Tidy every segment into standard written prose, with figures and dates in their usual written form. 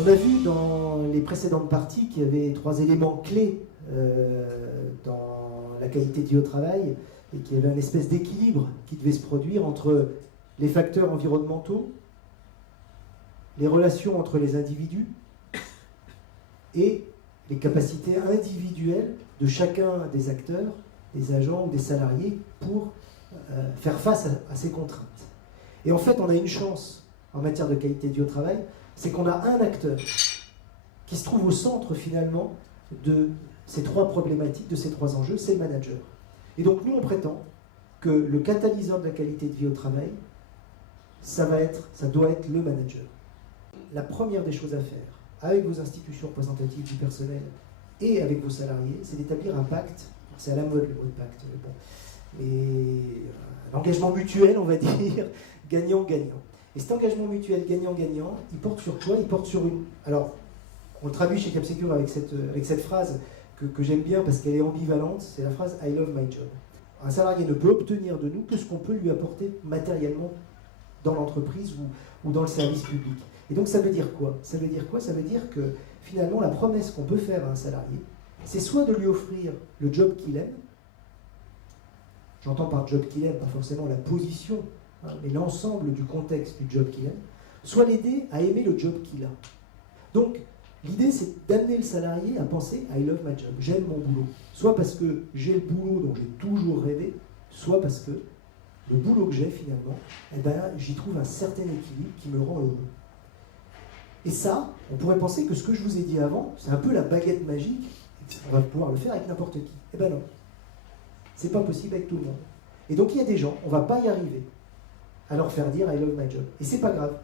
On a vu dans les précédentes parties qu'il y avait 3 éléments clés dans la qualité de vie au travail et qu'il y avait une espèce d'équilibre qui devait se produire entre les facteurs environnementaux, les relations entre les individus et les capacités individuelles de chacun des acteurs, des agents ou des salariés pour faire face à ces contraintes. Et en fait, on a une chance en matière de qualité de vie au travail, c'est qu'on a un acteur qui se trouve au centre finalement de ces 3 problématiques, de ces 3 enjeux, c'est le manager. Et donc nous, on prétend que le catalyseur de la qualité de vie au travail, ça doit être le manager. La première des choses à faire, avec vos institutions représentatives du personnel et avec vos salariés, c'est d'établir un pacte. C'est à la mode le mot pacte, bon. Et un engagement mutuel, on va dire, gagnant-gagnant. Et cet engagement mutuel gagnant-gagnant, il porte sur quoi? Il porte sur une... Alors, on le traduit chez Capsecure avec cette phrase que j'aime bien parce qu'elle est ambivalente, c'est la phrase « I love my job ». Un salarié ne peut obtenir de nous que ce qu'on peut lui apporter matériellement dans l'entreprise ou dans le service public. Et donc ça veut dire quoi? Ça veut dire quoi? Ça veut dire que finalement la promesse qu'on peut faire à un salarié, c'est soit de lui offrir le job qu'il aime, j'entends par job qu'il aime, pas forcément la position, mais l'ensemble du contexte du job qu'il aime, soit l'aider à aimer le job qu'il a. Donc, l'idée, c'est d'amener le salarié à penser « I love my job », j'aime mon boulot. Soit parce que j'ai le boulot dont j'ai toujours rêvé, soit parce que le boulot que j'ai finalement, j'y trouve un certain équilibre qui me rend heureux. Et ça, on pourrait penser que ce que je vous ai dit avant, c'est un peu la baguette magique, et on va pouvoir le faire avec n'importe qui. Eh ben non, c'est pas possible avec tout le monde. Et donc il y a des gens, on va pas y arriver à leur faire dire « I love my job ». Et c'est pas grave,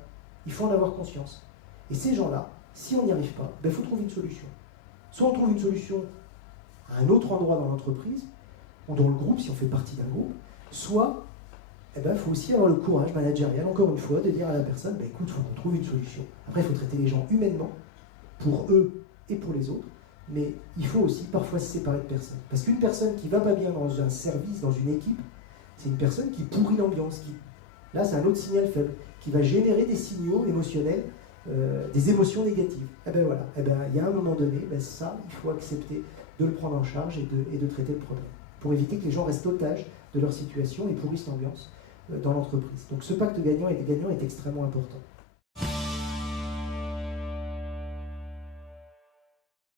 il faut en avoir conscience. Et ces gens-là, si on n'y arrive pas, il faut trouver une solution. Soit on trouve une solution à un autre endroit dans l'entreprise, ou dans le groupe, si on fait partie d'un groupe, soit il faut aussi avoir le courage managérial, encore une fois, de dire à la personne, écoute, il faut qu'on trouve une solution. Après, il faut traiter les gens humainement, pour eux et pour les autres, mais il faut aussi parfois se séparer de personnes. Parce qu'une personne qui ne va pas bien dans un service, dans une équipe, c'est une personne qui pourrit l'ambiance. Là, c'est un autre signal faible, qui va générer des signaux émotionnels, des émotions négatives. Il y a un moment donné, ça, il faut accepter de le prendre en charge et de traiter le problème, pour éviter que les gens restent otages de leur situation et pourrissent l'ambiance dans l'entreprise. Donc ce pacte gagnant est extrêmement important.